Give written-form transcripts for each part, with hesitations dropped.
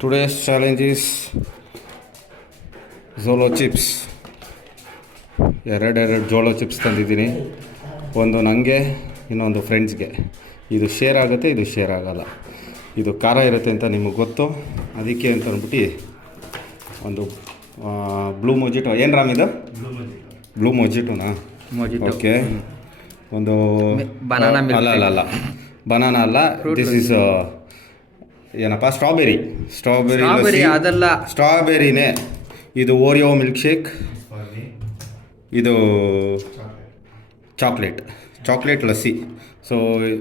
Today's challenge is Zolo chips. ಎರಡು ಜೋಳೋ chips ತಂದಿದ್ದೀನಿ. ಒಂದು ನನಗೆ, ಇನ್ನೊಂದು ಫ್ರೆಂಡ್ಸ್ಗೆ. ಇದು ಶೇರ್ ಆಗುತ್ತೆ, ಇದು ಶೇರ್ ಆಗಲ್ಲ. ಇದು ಖಾರ ಇರುತ್ತೆ ಅಂತ ನಿಮಗೆ ಗೊತ್ತು, ಅದಕ್ಕೆ ಅಂತ ಅಂದ್ಬಿಟ್ಟು ಒಂದು ಬ್ಲೂ ಮೊಜಿಟೋ. ಏನು ರಾಮ್ ಇದು? ಬ್ಲೂ ಮೊಜಿಟೋನಾ? ಓಕೆ. ಒಂದು ಬನಾನಾ ಅಲ್ಲ ಬನಾನಾ ಅಲ್ಲ, ದಿಸ್ ಇಸ್ ಏನಪ್ಪ, ಸ್ಟ್ರಾಬೆರಿ ಅದಲ್ಲ, ಸ್ಟ್ರಾಬೆರಿನೇ ಇದು. ಓರಿಯೋ ಮಿಲ್ಕ್ ಶೇಕ್, ಇದು ಚಾಕ್ಲೇಟ್ ಲಸ್ಸಿ. ಸೊ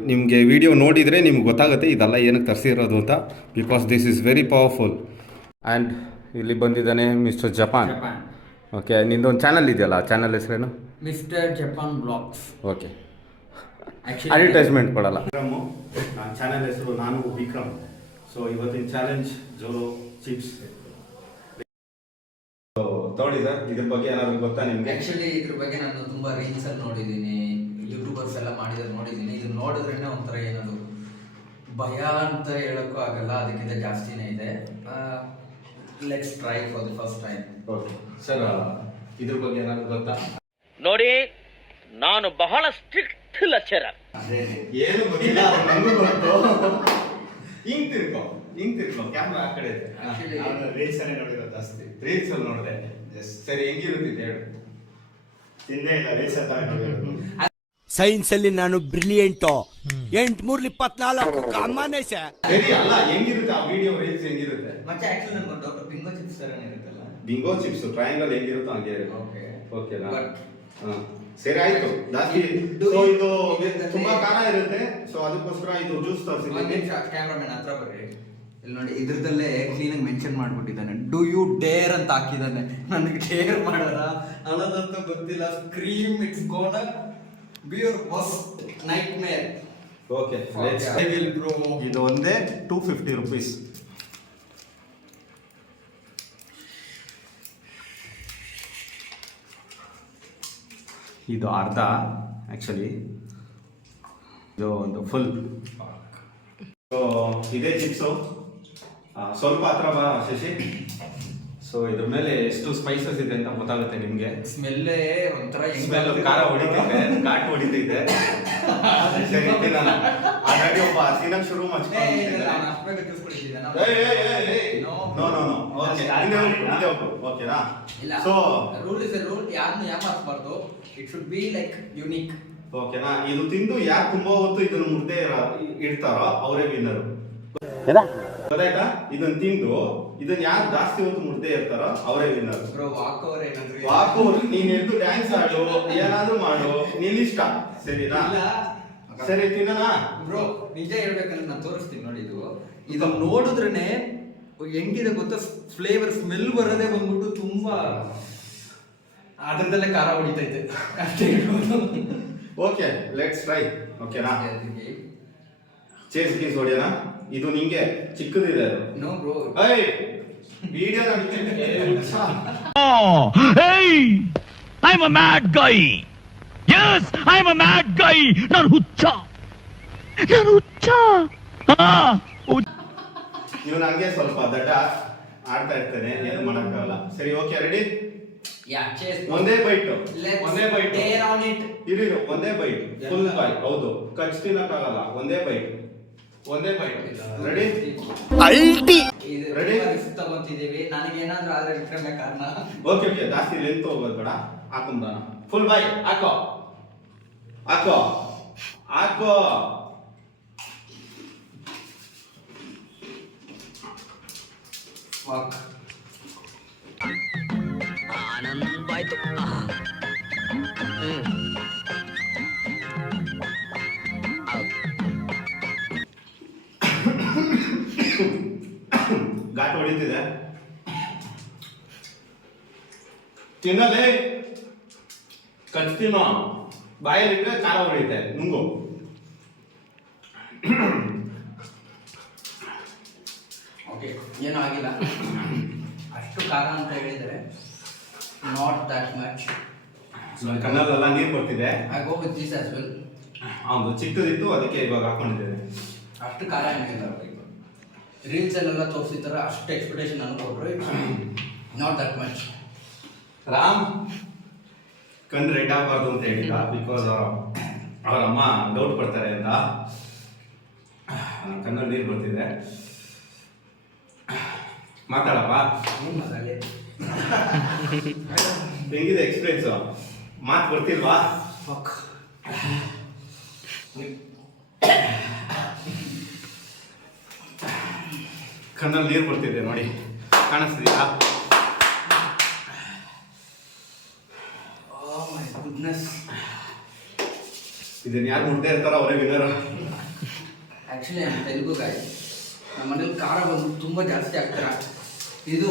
ನಿಮಗೆ ವಿಡಿಯೋ ನೋಡಿದರೆ ನಿಮ್ಗೆ ಗೊತ್ತಾಗುತ್ತೆ ಇದೆಲ್ಲ ಏನಕ್ಕೆ ತರಿಸಿರೋದು ಅಂತ, because this is very powerful. And ಇಲ್ಲಿ ಬಂದಿದ್ದಾನೆ ಮಿಸ್ಟರ್ ಜಪಾನ್. ಓಕೆ, ನಿಂದೊಂದು ಚಾನಲ್ ಇದೆಯಲ್ಲ, ಚಾನಲ್ ಹೆಸರೇನು? Mister Japan blogs. Okay, advertisement ಕೊಡಲ್ಲ. ವಿಕ್ರಮು, ನನ್ನ ಚಾನಲ್ ಹೆಸರು ನಾನು ವಿಕ್ರಮ್. ಸೊ ಇವತ್ತಿನ ಚಾಲೆಂಜ್ ಜೋಲೋ ಚಿಪ್ಸ್ ತಗೊಳ್ಳಿ ಸರ್. ಇದ್ರ ಬಗ್ಗೆ ಏನಾದ್ರು ಗೊತ್ತಾ ನಿಮಗೆ? ಆ್ಯಕ್ಚುಲಿ ಇದ್ರ ಬಗ್ಗೆ ನಾನು ತುಂಬ ರೀಲ್ಸಲ್ಲಿ ನೋಡಿದ್ದೀನಿ, ಯೂಟ್ಯೂಬರ್ಸ್ ಎಲ್ಲ ಮಾಡಿದ್ರೆ ನೋಡಿದ್ದೀನಿ. ಇದು ನೋಡಿದ್ರೇ ಒಂಥರ ಏನದು ಭಯ ಅಂತ ಹೇಳೋಕ್ಕೂ ಆಗಲ್ಲ, ಅದಕ್ಕಿಂತ ಜಾಸ್ತಿನೇ ಇದೆ. Let's try for the first time. Okay sir, ಇದ್ರ ಬಗ್ಗೆ ಏನಾದ್ರು ಗೊತ್ತಾ? ನೋಡಿ, ನಾನು ಬಹಳ ಸ್ಟ್ರಿಕ್ಟ್ ಲೆಕ್ಚರರ್. ಏನು ಗೊತ್ತಿಲ್ಲ ನನಗೂ ಗೊತ್ತು. ಹಿಂಗ್ ತಿರ್ಕೋ ಕ್ಯಾಮ್ರಾ ಆ ಕಡೆ ಇದೆ. ರೀಲ್ಸ್ ಅಲ್ಲಿ ನೋಡಿರೋ ಜಾಸ್ತಿ. ರೀಲ್ಸ್ ಅಲ್ಲಿ ನೋಡಿದೆ. ಸರಿ, ಹೆಂಗಿರುತ್ತೆ ಹೇಳು? ತಿಂದೇ ಇಲ್ಲ, ರೀಲ್ಸ್ ಅಂತ ನೋಡಿರೋದು. ಸೈನ್ಸ್ ಅಲ್ಲಿ ನಾನು ಬ್ರಿಲಿಯಂಟು. 8×3 ಅಮ್ಮನೇ ಸರಿ ಅಲ್ಲ, ಹೆಂಗಿರುತ್ತೆ ಆ ವಿಡಿಯೋ ರೀಲ್ಸ್ ಹೆಂಗಿರುತ್ತೆ? ಮತ್ತೆ ಆಕ್ಚುಲಿ ನನಗೆ ಡೌಟ್, ಬಿಂಗೋ ಚಿಪ್ಸ್ ತರ ಇರುತ್ತಲ್ಲ, ಬಿಂಗೋ ಚಿಪ್ಸ್ ಟ್ರಯಾಂಗಲ್ ಹೆಂಗಿರುತ್ತೋ ಹಂಗೆ ಇರುತ್ತೆ. ಓಕೆನಾ? ಸರಿ ಆಯ್ತು. ಜಾಸ್ತಿ ಸೊ ಇದು ತುಂಬಾ ಖಾರ ಇರುತ್ತೆ, ಸೊ ಅದಕ್ಕೋಸ್ಕರ ಇದು ಜ್ಯೂಸ್ ತರಿಸಿದ್ದೀನಿ. ಕ್ಯಾಮ್ರಾಮನ್ ಹತ್ರ ಬರ್ರಿ. ಇಲ್ಲಿ ನೋಡಿ, ಇದ್ರದಲ್ಲೇ ಕ್ಲೀನಾಗಿ ಮೆನ್ಷನ್ ಮಾಡ್ಬಿಟ್ಟಿದ್ದಾನೆ, ಡು ಯು ಡೇರ್ ಅಂತ ಹಾಕಿದ್ದಾನೆ. ನನಗೆ ಡೇರ್ ಮಾಡೋಣ ಅನ್ನೋದಂತೂ ಗೊತ್ತಿಲ್ಲ. Scream, it's gonna be your first nightmare. Okay, ಇದು ಒಂದೇ 250 rupees. ಇದು ಅರ್ಧ, ಆ್ಯಕ್ಚುಲಿ ಇದು ಒಂದು ಫುಲ್. ಸೊ ಇದೇ ಚಿಪ್ಸು. ಸ್ವಲ್ಪ ಹತ್ರ ಬಾ ಶಶಿ. ಸೊ ಇದ್ರ ಮೇಲೆ ಎಷ್ಟು ಸ್ಪೈಸಸ್ ಇದೆ ಅಂತ ಗೊತ್ತಾಗುತ್ತೆ ನಿಮಗೆ. ಸ್ಮೆಲ್ಲೇ ಒಂಥರ ಸ್ಮೆಲ್, ಖಾರ ಹೊಡಿತಿದೆ, ಘಾಟ್ ಹೊಡಿತಿದೆ. ಸರಿ, ತಿನ್ನೋಣ. ಹಾಗಾಗಿ ಒಬ್ಬ ತಿನ್ನಕ್ಕೆ ಶುರು ಓಕೆನಾ? So rule is a rule, ಯಾರನ್ನು ಯಾಮಾರಿಸಬಾರ್ದು. It should be like unique. ಓಕೆನಾ? ಇದು ತಿಂದು ಯಾರು ತುಂಬಾ ಹೊತ್ತು ಇದನ್ನು ಮುದ್ದೆ ಇಡ್ತಾರೋ ಅವರೇ ವಿನ್ನರು. ಗೊತ್ತಾಯ್ತಾ? ಇದನ್ನ ತಿಂದು ಇದನ್ನ ಯಾರು ಜಾಸ್ತಿ ಹೊತ್ತು ಮುದ್ದೆ ಇರ್ತಾರೋ ಅವರೇ ವಿನ್ನರ್. ವಾಕ್ ಓವರ್ ನೀನ್ ಎದ್ದು ಡ್ಯಾನ್ಸ್ ಆಡು, ಏನಾದ್ರೂ ಮಾಡು, ನಿನ್ ಇಷ್ಟ. ಸರಿನಾ? ಸರಿ, ತಿನ್ನೋಣ ಬ್ರೋ. ನಿಜ ಹೇಳ್ಬೇಕಂದ್ರೆ ನಾನು ತೋರಿಸ್ತೀನಿ ನೋಡಿ. ಇದು ನೋಡಿದ್ರೇನೆ ಹೆಂಗಿದೆ ಗೊತ್ತಾ, ಫ್ಲೇವರ್ ಸ್ಮೆಲ್ ಬರೋದೇ ಬಂದ್ಬಿಟ್ಟು ತುಂಬಾ ಅದ್ರದಲ್ಲೇ ಖಾರ ಹೊಡಿತೈತೆ ಅಷ್ಟೇ ಹೇಳ್ಬೋದು. Okay, let's try. ಓಕೆನಾ? ಚೇಸ್ ಗೀಸ್ ಹೊಡಿಯೋಣ. ಇದು ನಿಂಗೆ ಚಿಕ್ಕದಿದೆ ಅದು. No bro, video I am a mad guy. Yes, I am a mad guy. ನಾನು ಹುಚ್ಚ. ನೀವು ನಂಗೆ ಸ್ವಲ್ಪ ದಡ್ಡ ಆಡ್ತಾ ಇರ್ತೇನೆ, ಏನು ಮಾಡಕ್ಕಾಗಲ್ಲ. ಸರಿ, ಓಕೆ, ರೆಡಿ? ಒಂದೇ ಬೈಟ್ ಇರಿ, ಒಂದೇ ಬೈಟ್, ಫುಲ್ ಬೈಟ್. ಹೌದು, ಕಚ್ ತಿನ್ನಕ್ಕಾಗಲ್ಲ. ಒಂದೇ ಬೈಟ್. ರೆಡಿ? ರೆಡಿ? ತಗೊಂತಿದೀವಿ. ನನಗೇನಾದ್ರೂ ಆದ್ರೆ ವಿಕ್ರಮೇ ಕಾರಣ. ಓಕೆ, ಜಾಸ್ತಿ ಲೆಂತ್ ಹೋಗೋದು ಬೇಡ. ಹಾಕೊಂಡ ಫುಲ್ ಬೈ. ಹಾಕೋ. ಆನಂದಾಯ್ತು. ಘಾಟ್ ಹೊಡಿತಿದೆ. ತಿನ್ನಲೇ ಕಚ್ತೀನೋ, ಬಾಯಲ್ಲಿದ್ರೆ ಖಾರ ಹೊಡಿತೆ. ನುಂಗು. ಓಕೆ, ಏನೂ ಆಗಿಲ್ಲ. ಅಷ್ಟು ಖಾರ ಅಂತ ಹೇಳಿದರೆ ನಾಟ್ ದಟ್ ಮಚ್. ಕಣ್ಣಲ್ಲೆಲ್ಲ ನೀರು ಬರ್ತಿದೆ. I go with this as well. ಒಂದು ಚಿಕ್ಕದಿತ್ತು, ಅದಕ್ಕೆ ಇವಾಗ ಹಾಕೊಂಡಿದ್ದೇನೆ. ಅಷ್ಟು ಖಾರ ಏನಿಲ್ಲ. ರೀಲ್ಸಲ್ಲೆಲ್ಲ ತೋರಿಸಿದ್ದಾರೆ ಅಷ್ಟು ಎಕ್ಸ್ಪೆಕ್ಟೇಷನ್ ನಾನು ಕೊಟ್ಟರು ನಾಟ್ ದಟ್ ಮಚ್. ರಾಮ್ ಕಣ್ಣು ರೆಡ್ ಆಗಬಾರ್ದು ಅಂತ ಹೇಳಿಲ್ಲ, ಬಿಕಾಸ್ ಅವ್ರ ಅಮ್ಮ ಡೌಟ್ ಪಡ್ತಾರೆ ಅಂತ. ಕಣ್ಣಲ್ಲಿ ನೀರು ಬರ್ತಿದೆ. ಮಾತಾಡಪ್ಪ, ಹೆಂಗಿದೆ ಎಕ್ಸ್ಪೀರಿಯನ್ಸು? ಮಾತು ಬರ್ತಿಲ್ವಾ? ಕಣ್ಣಲ್ಲಿ ನೀರು ಬರ್ತಿದೆ ನೋಡಿ, ಕಾಣಿಸ್ತಿದೆಯಾ? ಇದನ್ನ ಯಾರು ಮುಟ್ತಾ ಇರ್ತಾರೋ ಅವರೇ ವಿನ್ನರ್. ಆ್ಯಕ್ಚುಲಿ ತೆಲುಗು ಗಾಯ ನಮ್ಮ ಮನೇಲಿ ಖಾರ ಬಂದು ತುಂಬ ಜಾಸ್ತಿ ಆಗ್ತಾರೆ. ಇದು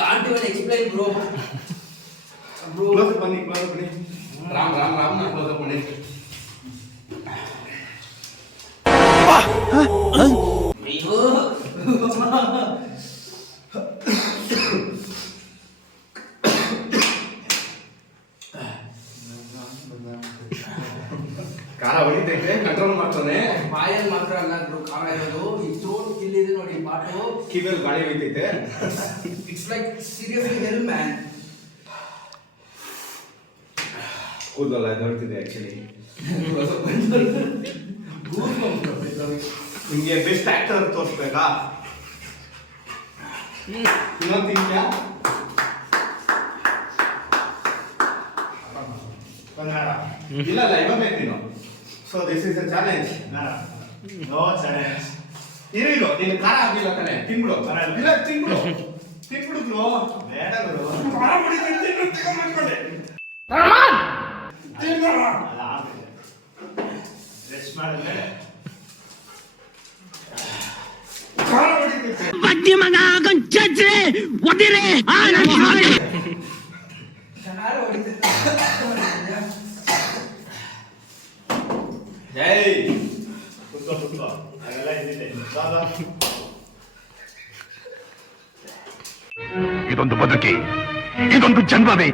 can't even explain bro. Close ಬನ್ನಿ, ಕ್ಲೋಸ್ ಬನ್ನಿ. ರಾಮ್ ರಾಮ್ ರಾಮ್ ಕ್ಲೋಸ್ ಬನ್ನಿ. ಖಾರ ಹೊಡಿತೈತೆ, ಕಂಟ್ರೋಲ್ ಮಾಡ್ತಾನೆ. ಬಾಯಲ್ಲಿ ಮಾತ್ರ ಅಲ್ಲ ಬ್ರೋ ಖಾರ ಇರೋದು, ಇಷ್ಟೊಂದು ಇಲ್ಲಿದೆ ನೋಡಿ ಪಾಟು, ಕಿವಿಯಲ್ಲಿ ಗಾಳಿ ಹೊಯ್ತೈತೆ. It's like seriously hell man. ಕೂದಲೆಲ್ಲ ಎದ್ದೊಳ್ತಿದೆ ಆ್ಯಕ್ಚುಲಿ. ನಿಮಗೆ ಬೆಸ್ಟ್ ಆಕ್ಟರ್ ತೋರಿಸ್ಬೇಕಾ? ಇನ್ನೊಂದು ತಿಂತ್ಯಾ? ಇಲ್ಲ ಇಲ್ಲ, ಇವಾಗ ಬೇಕು ನೀನು. So this is a challenge. No challenge. ಇರಿಲು ನೀನು ಖಾರ ಆಗಿಲ್ಲ ತಾನೆ, ತಿನ್ಬಿಡು. ಇಲ್ಲ ತಿನ್ಬಿಡು, ತಿನ್ಬಿಡು ಬ್ರೋ. ಬೇಡ ಗುರು. ಖಾರ ಹೊಡಿತೀನಿ, ತಿನ್ನು, ಮಾಡ್ಕೊಂಡೆ. ಅಲ್ಲ ಆಗಿದೆ. ರೆಸ್ಟ್ ಮಾಡಿದ್ರೆ ಖಾರ ಹೊಡಿತೈತೆ. ಬಡ್ಡಿ ಮಗ ಕೊಂಚೆ ಒದಿರೆ ಜೈ ಕುತ್ಕೋ ಅದೆಲ್ಲ ಇದ್ದಿದೆ. ಬಾ ಇದೊಂದು ಬದುಕಿ, ಇದೊಂದು ಜನ್ಮವೇ.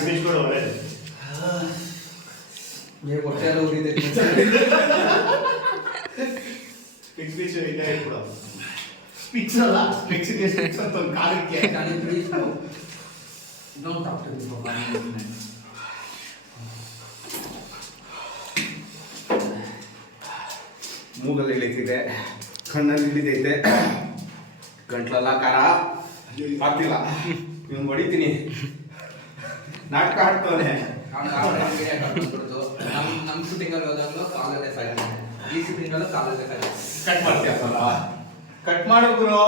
ಸ್ಪೀಚ್ ಕೊಡು ಒಳ್ಳೆದು. ಹೊಟ್ಟೆ ಎಲ್ಲ ಉರಿತೈತೆ. ಸ್ಪೀಚ್ ಇಲ್ಲೇ ಇಟ್ಬಿಡು. ಸ್ಪೀಚ್ ಅಲ್ಲ, ಸ್ಪೀಚ್ಗೆ ಸ್ಪೀಚ್ ಅಂತ ಒಂದು ಕಾಲಕ್ಕೆ. Don't talk to me for 1 minute. ಮೂಗಲ್ಲಿ ಇಳಿತಿದೆ, ಕಣ್ಣಲ್ಲಿ ಇಳಿತೈತೆ, ಗಂಟ್ಲೆಲ್ಲ ಖಾರ ಆಗ್ತಿಲ್ಲ. ಇವ್ನು ಹೊಡಿತೀನಿ, ನಾಟಕ ಆಡ್ತವನೆ. ನಮ್ಮ ಶೂಟಿಂಗಲ್ಲಿ ಹೋದಾಗಲೂ ಕಾಲಲ್ಲೇ ಸಾಯ್ತಾನೆ, ಈ ಶೂಟಿಂಗಲ್ಲೂ ಕಾಲಲ್ಲೇ ಸಾಯ್ತಾನೆ. ಕಟ್ ಮಾಡ್ತೀಯಲ್ಲ, ಕಟ್ ಮಾಡು ಗುರು.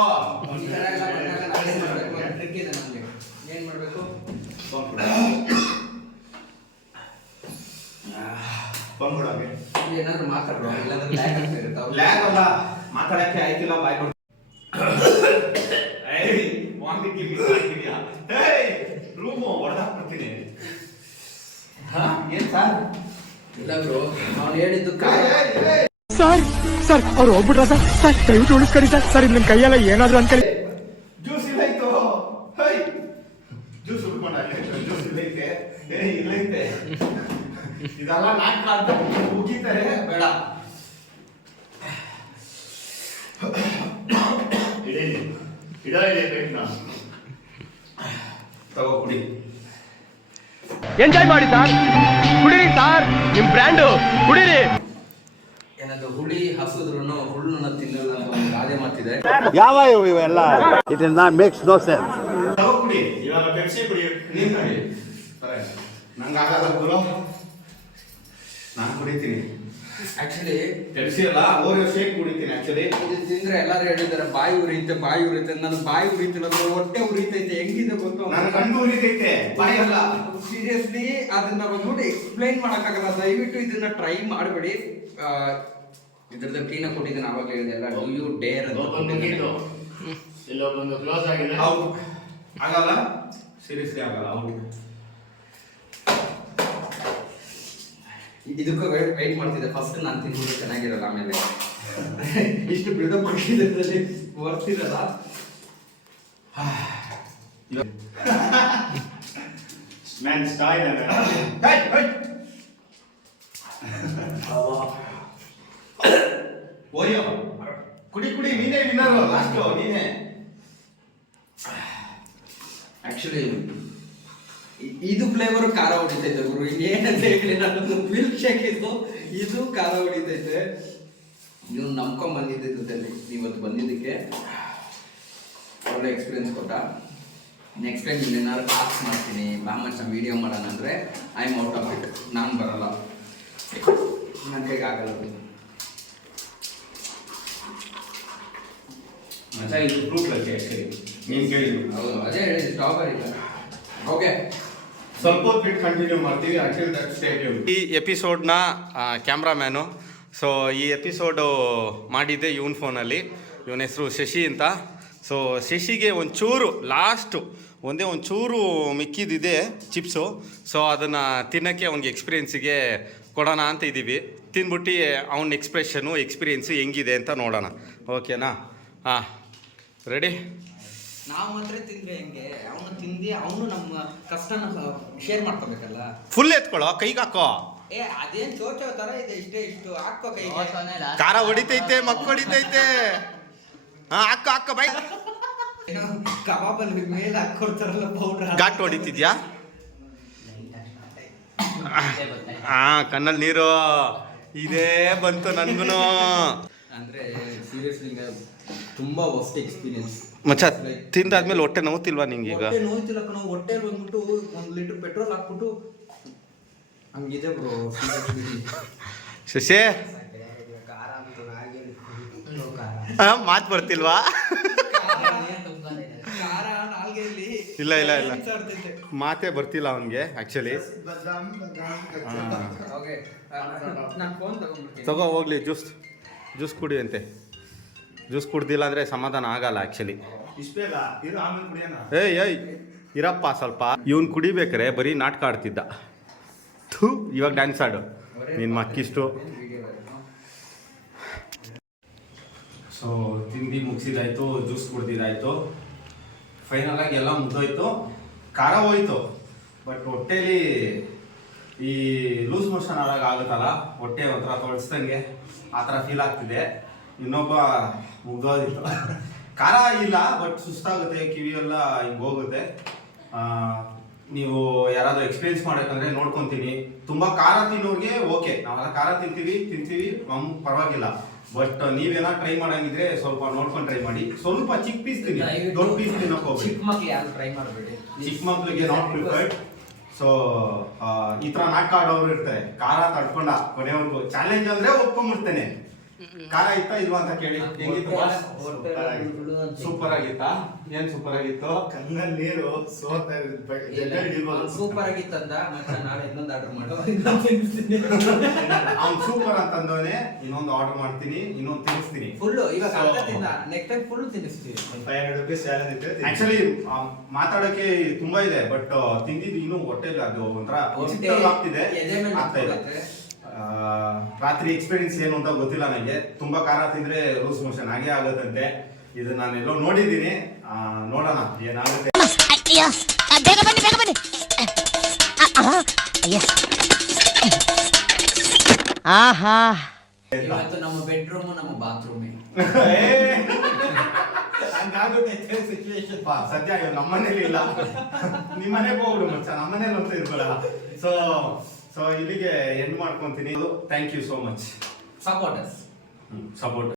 ಈ ಥರ ಎಲ್ಲ ಬಂದಾಗ ನಾವೇನ್ ಮಾಡ್ಬೇಕು? ಟ್ರಿಕ್ ಇದೆ ನಮಗೆ. ಏನು ಮಾಡಬೇಕು? ಬಂದ್ಬಿಡೋಗೆ ಏನಾದ್ರು ಮಾತಾಡೋ, ಇಲ್ಲಾಂದ್ರೆ ಲ್ಯಾಗ್ ಆಗ್ತಾ ಇರುತ್ತೆ. ಲ್ಯಾಗ್ ಅಲ್ಲ, ಮಾತಾಡಕ್ಕೆ ಆಯ್ತಿಲ್ಲ, ಬಾಯ್ ಕೊಡು. ರೂಮು ಹೊಡೆದಾಕ್ಬಿಡ್ತೀನಿ. ಏನ್ ಸರ್? ಇಲ್ಲ ಬ್ರೋ, ಅವ್ನು ಹೇಳಿದ್ದು ಸರ್ ಸರ್ ಅವ್ರು ಹೋಗ್ಬಿಟ್ರ ಸರ್? ಸರ್ ದಯವಿಟ್ಟು ಉಳಿಸ್ಕೊಡಿ ಸರ್. ಸರ್ ನಿಮ್ಮ ಕೈಯೆಲ್ಲ ಏನಾದ್ರು ಅನ್ಕೊಳ್ಳಿ. ಜ್ಯೂಸ್ ಇಲ್ಲೈತು. ಜ್ಯೂಸ್ ಉಳ್ಕೊಂಡ, ಜ್ಯೂಸ್ ಇಲ್ಲೈತೆ, ಇಲ್ಲೈತೆ. ಇದೆಲ್ಲ ನಾಟಕ ಅಂತ ಉಗಿತಾರೆ, ಬೇಡ. ಇಡೋ ಇದೆ ಬೇಕನ್ನ ತಗೋ ಕುಡಿ. ಎಂಜಾಯ್ ಮಾಡಿ ಸರ್, ಕುಡೀರಿ ಸರ್, ನಿಮ್ ಬ್ರ್ಯಾಂಡು ಕುಡೀರಿ. ಏನಾದ್ರು ಹುಳಿ ಹಸಿದ್ರು ಹುಲ್ಲನ್ನ ತಿನ್ನಲ್ಲ ಅಂತ ಒಂದು ಗಾದೆ ಮಾತಿದೆ. ಯಾವ ಇವೆಲ್ಲ? It is not makes no sense. ತಗೋ ಕುಡಿ. ಇವಾಗ ಪೆಪ್ಸಿ ಕುಡಿ. ನೀನ್ ಕುಡಿ. ಸರಿ, ನಂಗೆ ಆಗಲ್ಲ ಗುರು, ನಾನು ಕುಡಿತೀನಿ. ಆಕ್ಚುಲಿ ಪೆಪ್ಸಿ ಅಲ್ಲ, ಓರಿಯೋ ಶೇಕ್ ಕುಡಿತೀನಿ. ಆಕ್ಚುಲಿ ಇದು ತಿಂದ್ರೆ ಎಲ್ಲರೂ ಹೇಳಿದ್ದಾರೆ ಬಾಯಿ ಉರಿಯುತ್ತೆ, ಬಾಯಿ ಉರಿಯುತ್ತೆ. ನನ್ನ ಬಾಯಿ ಉರಿತಿಲ್ಲ, ಹೊಟ್ಟೆ ಉರಿತೈತೆ. ಹೆಂಗಿದೆ ಗೊತ್ತು? ನನ್ನ ಕಣ್ಣು ಉರಿತೈತೆ, ಬಾಯಿ ಅಲ್ಲ. ಸೀರಿಯಸ್ಲಿ ಅದನ್ನ ಬಂದ್ಬಿಟ್ಟು ಎಕ್ಸ್ಪ್ಲೈನ್ ಮಾಡಕ್ಕಾಗಲ್ಲ. ದಯವಿಟ್ಟು ಇದನ್ನ ಟ್ರೈ ಮಾಡಬೇಡಿ. ಇದ್ರದ್ದು ಕ್ಲೀನಾಗಿ ಕೊಟ್ಟಿದ್ದೀನಿ, ಆವಾಗ ಹೇಳಿದೆ ಎಲ್ಲ. ಡೂ ಯು ಡೇರ್ ಅಂತ ಕೊಟ್ಟಿದ್ದೀನಿ. ಇಲ್ಲೊಬ್ಬೊಂದು ಕ್ಲೋಸ್ ಆಗಿದೆ. ಹೌದು, ಆಗಲ್ಲ, ಸೀರಿಯಸ್ಲಿ ಆಗಲ್ಲ. ಹೌದು, ಇದಕ್ಕೂ ವೆಯ್ಟ್ ಮಾಡ್ತಿದ್ದೆ. ಫಸ್ಟ್ ನಾನು ತಿನ್ಬಿಟ್ಟು ಚೆನ್ನಾಗಿರಲ್ಲ, ಆಮೇಲೆ ಇಷ್ಟು ಬಿಲ್ಡಪ್ ಕೊಟ್ಟಿದ್ದಲ್ಲಿ ಬರ್ತಿರಲ್ಲ. ಮ್ಯಾನ್ ಸ್ಟೈಲ್ ಲಾಸ್ಟ್ ನೀನೇ. ಆಕ್ಚುಲಿ ಇದು ಫ್ಲೇವರ್ ಖಾರ ಹೊಡಿತೈತೆ ಗುರು, ಇನ್ನೇನಂತ ಹೇಳಿ ನಾನು ಮಿಲ್ಕ್ ಶೇಕ್ ಇದು ಖಾರ ಹೊಡಿತೈತೆ. ನೀವು ನಂಬ್ಕೊಂಡ್ ಬಂದಿದ್ದೆ ಜೊತೆಲಿ ಇವತ್ತು ಬಂದಿದ್ದಕ್ಕೆ ಒಳ್ಳೆ ಎಕ್ಸ್ಪೀರಿಯನ್ಸ್ ಕೊಟ್ಟ. ನೆಕ್ಸ್ಟ್ ಟೈಮ್ ಏನಾದ್ರು ಟಾಸ್ಕ್ ಮಾಡ್ತೀನಿ, ಬ್ರಾಹ್ಮಣ್ಸ್ ವೀಡಿಯೋ ಮಾಡೋಣ ಅಂದರೆ I am out of it. ನಾನು ಬರಲ್ಲ, ನನ್ನ ಕೈಗೆ ಆಗಲ್ಲ. ಮಚ್ಚ ಇದು ಫ್ರೂಟ್ ಲಕ್ಕೆ ಆ್ಯಕ್ಚುಲಿ ನೀನು ಕೇಳಿದ್ರು. ಹೌದು, ಅದೇ ಹೇಳಿದ್ದು ಸ್ಟ್ರಾಬೆರಿ ಇಲ್ಲ. ಓಕೆ, ಸ್ವಲ್ಪ ಹೊತ್ತು ಬಿಟ್ಟು ಕಂಟಿನ್ಯೂ ಮಾಡ್ತೀವಿ. Actually that stadium. ಈ ಎಪಿಸೋಡ್ನ ಕ್ಯಾಮ್ರಾಮ್ಯಾನು. ಸೊ ಈ ಎಪಿಸೋಡು ಮಾಡಿದ್ದೆ ಇವನ ಫೋನಲ್ಲಿ. ಇವನ ಹೆಸರು ಶಶಿ ಅಂತ. ಸೊ ಶಶಿಗೆ ಒಂಚೂರು ಲಾಸ್ಟು ಒಂದೇ ಒಂಚೂರು ಮಿಕ್ಕಿದಿದೆ ಚಿಪ್ಸು. ಸೊ ಅದನ್ನು ತಿನ್ನೋಕ್ಕೆ ಅವ್ನಿಗೆ ಎಕ್ಸ್ಪೀರಿಯೆನ್ಸಿಗೆ ಕೊಡೋಣ ಅಂತ ಇದ್ದೀವಿ. ತಿಂದ್ಬಿಟ್ಟು ಅವ್ನ ಎಕ್ಸ್ಪೀರಿಯೆನ್ಸು ಹೆಂಗಿದೆ ಅಂತ ನೋಡೋಣ. ಓಕೆನಾ? ಹಾಂ, ರೆಡಿ? ನಾವು ಮಾತ್ರ ತಿಂದ್ರೆ ಹೆಂಗೆ? ಅವನು ತಿಂದು ಅವನು ನಮ್ಮ ಕಷ್ಟನ ಶೇರ್ ಮಾಡ್ಕೋಬೇಕಲ್ಲ. ಫುಲ್ ಎತ್ಕೊಳ್ಳೋ, ಕೈಗೆ ಹಾಕೋ. ಅದೇನು ಚೋಚೋ ಥರ ಇದೆ, ಇಷ್ಟು ಹಾಕೋ ಕೈಗೆ. ಖಾರ ಹೊಡಿತೈತೆ, ಮಕ್ಕ ಹೊಡಿತೈತೆ. ಹಾಂ, ಹಾಕೋ ಬೈ. ಕಬಾಬಲ್ಲಿ ಮೇಲೆ ಹಾಕೊಡ್ತಾರಲ್ಲ ಪೌಡ್ರ್, ಘಾಟ್ ಹೊಡಿತಿದ್ಯಾ? ಹಾಂ, ಕಣ್ಣಲ್ಲಿ ನೀರು ಇದೇ ಬಂತು ನನಗೂ. ಅಂದರೆ ಸೀರಿಯಸ್ಲಿ ತುಂಬಾ ವರ್ಸ್ಟ್ ಎಕ್ಸ್ಪೀರಿಯನ್ಸ್ ಮಚ್ಚ. ತಿಂದಾದ್ಮೇಲೆ ಹೊಟ್ಟೆ ನೋವುತ್ತಿಲ್ವಾ ನಿಂಗೆ ಈಗ? ಹೊಟ್ಟೆ ನೋಯ್ತಿಲ್ಲ ಕಣೋ, ಹೊಟ್ಟೆ ಬಂದ್ಬಿಟ್ಟು 1 ಲೀಟರ್ ಪೆಟ್ರೋಲ್ ಹಾಕ್ಬಿಟ್ಟು ಹಂಗಿದೆ ಬ್ರೋ. ಶಶಿ ಮಾತು ಬರ್ತಿಲ್ವಾ? ಖಾರ ನಾಲ್ಗೆಯಲ್ಲಿ ಇಲ್ಲ ಮಾತೇ ಬರ್ತಿಲ್ಲ ಅವನಿಗೆ ಆ್ಯಕ್ಚುಲಿ. ನಾನು ಫೋನ್ ತಗೊಂಡ್ಬಿಡ್ತೀನಿ. ತಗೋ ಹೋಗ್ಲಿ, ಜ್ಯೂಸ್ ಕುಡಿ ಅಂತೆ. ಜ್ಯೂಸ್ ಕುಡ್ದಿಲ್ಲ ಅಂದರೆ ಸಮಾಧಾನ ಆಗಲ್ಲ ಆ್ಯಕ್ಚುಲಿ. ಏಯ್ ಇರಪ್ಪ ಸ್ವಲ್ಪ. ಇವನು ಕುಡಿಬೇಕಾರೆ ಬರೀ ನಾಟಕ ಆಡ್ತಿದ್ದ. ಥೂ, ಇವಾಗ ಡ್ಯಾನ್ಸ್ ಆಡು ನಿನ್ನ ಮಕ್ಕಿಷ್ಟು. ಸೊ ತಿಂದು ಮುಗಿಸಿದಾಯ್ತು, ಜ್ಯೂಸ್ ಕುಡ್ದಿದ್ದಾಯ್ತು. ಫೈನಲಾಗಿ ಎಲ್ಲ ಮುಗ್ದೋಯ್ತು, ಖಾರ ಹೋಯ್ತು. ಬಟ್ ಹೊಟ್ಟೆಲಿ ಈ ಲೂಸ್ ಮೋಷನ್ ಆದಾಗ ಆಗುತ್ತಲ್ಲ, ಹೊಟ್ಟೆ ಒಂಥರ ತೊಳಸ್ದಂಗೆ ಆ ಥರ ಫೀಲ್ ಆಗ್ತಿದೆ. ಇನ್ನೊಬ್ಬ ಮುಗ್ದೋದಿತ್ತು. ಖಾರ ಇಲ್ಲ, ಬಟ್ ಸುಸ್ತಾಗುತ್ತೆ, ಕಿವಿಯೆಲ್ಲ ಹಿಂಗೆ ಹೋಗುತ್ತೆ. ನೀವು ಯಾರಾದರೂ ಎಕ್ಸ್ಪೀರಿಯನ್ಸ್ ಮಾಡೋಕ್ಕಂದ್ರೆ ನೋಡ್ಕೊತೀನಿ. ತುಂಬ ಖಾರ ತಿನ್ನೋರಿಗೆ ಓಕೆ, ನಾವೆಲ್ಲ ಖಾರ ತಿಂತೀವಿ ನಮ್ಗೆ ಪರವಾಗಿಲ್ಲ. ಬಟ್ ನೀವೇನೋ ಟ್ರೈ ಮಾಡಂಗಿದ್ರೆ ಸ್ವಲ್ಪ ನೋಡ್ಕೊಂಡು ಟ್ರೈ ಮಾಡಿ. ಸ್ವಲ್ಪ ಚಿಕ್ಕ ಪೀಸ್ ತಿನ್ನಿ, ದೊಡ್ಡ ಪೀಸ್ ತಿನ್ನೋಕೆ ಹೋಗಿ. ಚಿಕ್ಕ ಮಕ್ಳು ಯಾರು ಟ್ರೈ ಮಾಡಬೇಡಿ, ಚಿಕ್ಕ ಮಕ್ಳಿಗೆ ನಾಟ್ ಪ್ರಿಫರ್ಡ್. ಸೊ ಈ ಥರ ನಾಟಕ ಆಡೋರು ಇರ್ತಾರೆ, ಖಾರ ತಡ್ಕೊಂಡ ಕೊನೆವರೆಗೂ. ಚಾಲೆಂಜ್ ಅಂದರೆ ಒಪ್ಕೊಂಡ್ಬಿಡ್ತೇನೆ. ಖಾರ ಇತ್ತಾ ಇಲ್ವಾ ಅಂತ ಕೇಳಿ. ಹೆಂಗಿತ್ತು? ಸೂಪರ್ ಆಗಿತ್ತಾ? ಏನ್ ಸೂಪರ್ ಆಗಿತ್ತು? ಕಣ್ಣಲ್ಲಿ ನೀರು ಸೂಪರ್ ಆಗಿತ್ತಂದ. ಮತ್ತೆ ನಾಳೆ ಇನ್ನೊಂದು ಆರ್ಡರ್ ಮಾಡು. ಅವ್ನು ಸೂಪರ್ ಅಂತಂದವನೇ ಇನ್ನೊಂದು ಆರ್ಡರ್ ಮಾಡ್ತೀನಿ, ಇನ್ನೊಂದು ತಿನ್ನಿಸ್ತೀನಿ. ಫುಲ್ ಇವಾಗ ಅರ್ಧ ತಿಂದ, ನೆಕ್ಸ್ಟ್ ಟೈಮ್ ಫುಲ್ ತಿನ್ನಿಸ್ತೀವಿ. 500 ರೂಪೀಸ್ ಚಾಲೆಂಜ್ ಇದೆ. ಆಕ್ಚುಲಿ ಮಾತಾಡೋಕೆ ತುಂಬಾ ಇದೆ, ಬಟ್ ತಿಂದಿದ್ದು ಇನ್ನೂ ಹೊಟ್ಟೆಗೆ ಅದು ಒಂಥರ ಆಗ್ತಿದೆ, ಆಗ್ತಾ ಇದೆ. ರಾತ್ರಿ ಎಕ್ಸ್ಪೀರಿಯನ್ಸ್ ಏನು ಅಂತ ಗೊತ್ತಿಲ್ಲ ನನಗೆ. ತುಂಬಾ ಖಾರ ತಿಂದ್ರೆ ಲೂಸ್ ಮೋಷನ್ ಆಗೇ ಆಗುತ್ತಂತೆ. ಇದು ನಾನೆಲ್ಲೋ ನೋಡಿದ್ದೀನಿ, ನೋಡೋಣ ಏನಾಗುತ್ತೆ. ಇವತ್ತು ನಮ್ಮ ಬೆಡ್ರೂಮ್ ನಮ್ಮ ಬಾತ್ರೂಮೇ ಸದ್ಯ ನಮ್ಮನೇಲಿ ಇಲ್ಲ. ನಿಮ್ಮನೆಗೆ ಹೋಗ್ಬಿಡು ಮಚ್ಚ, ನಮ್ಮನೇಲಿ ಅಂತ ಇರ್ಬೇಡ. ಸೊ ಇಲ್ಲಿಗೆ ಎಂಡ್ ಮಾಡ್ಕೊಂತೀನಿ. Thank you so much supporters. Support